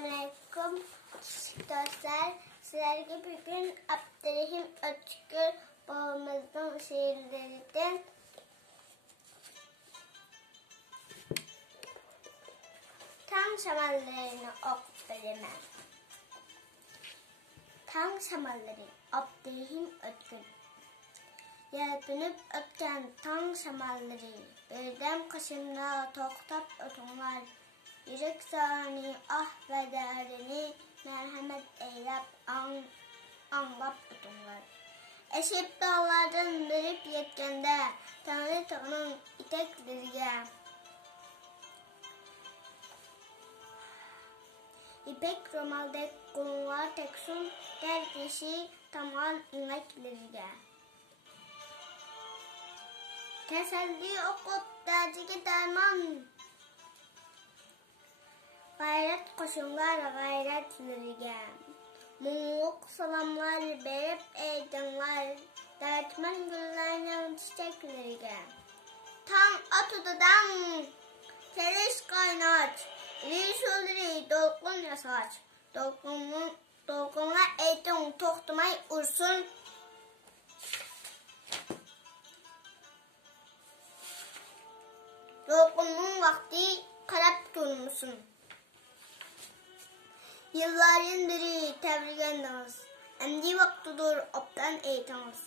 Assalamualaikum dostlar. Sizlerge bugün Abdurrahim Özgür babamızın şiirlerinden Tan şamallarını okuyayım. Tan şamalları Abdurrahim Özgür. Yelpinip ötken tan şamalları birden kaşımda toktap ötünler. Yürek sani ah ve derdini merhamet eylep anlap ötünler. Eşip dağlardan verip yetkende Tanrı Tağ'ın iteklerine İpek romalde konular teksun dervişi tamam ineklerine teselli okut dercike derman gayret koşunlar gayretlerine mumluk salamlar berip eydinler dertmen güllerinin çiçeklerine tam atıdan teriş kaynat ilişkileri dolgun yasaç dolgunlar eydin tohtumay ursun dolgunluğun vakti kalap durmuşsun. Yılların biri tebrik ediniz. Endi vaktidir optan eğitiniz.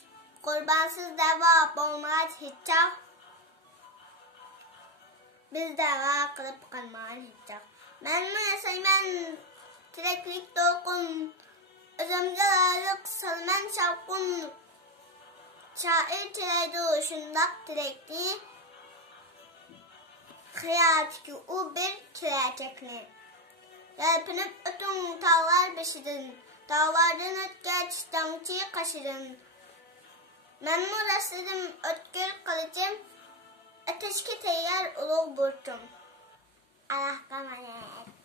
Kurbansız deva olmaz hiççak. Biz deva kılıp kalmayın hiççak. Ben mi yaşayman tireklik dolkun. Özümce layık salmen şavkun. Şair tireydi şundak tirekli. Kıyatki o bir tirekli. Yelpinip ötün dağlar beşidin, dağlardan ötgeç damçıyı kaşıdın. Memnun rastladım ötkür kılıcım, ateşki teyyar ulu burtum. Allah'a emanet.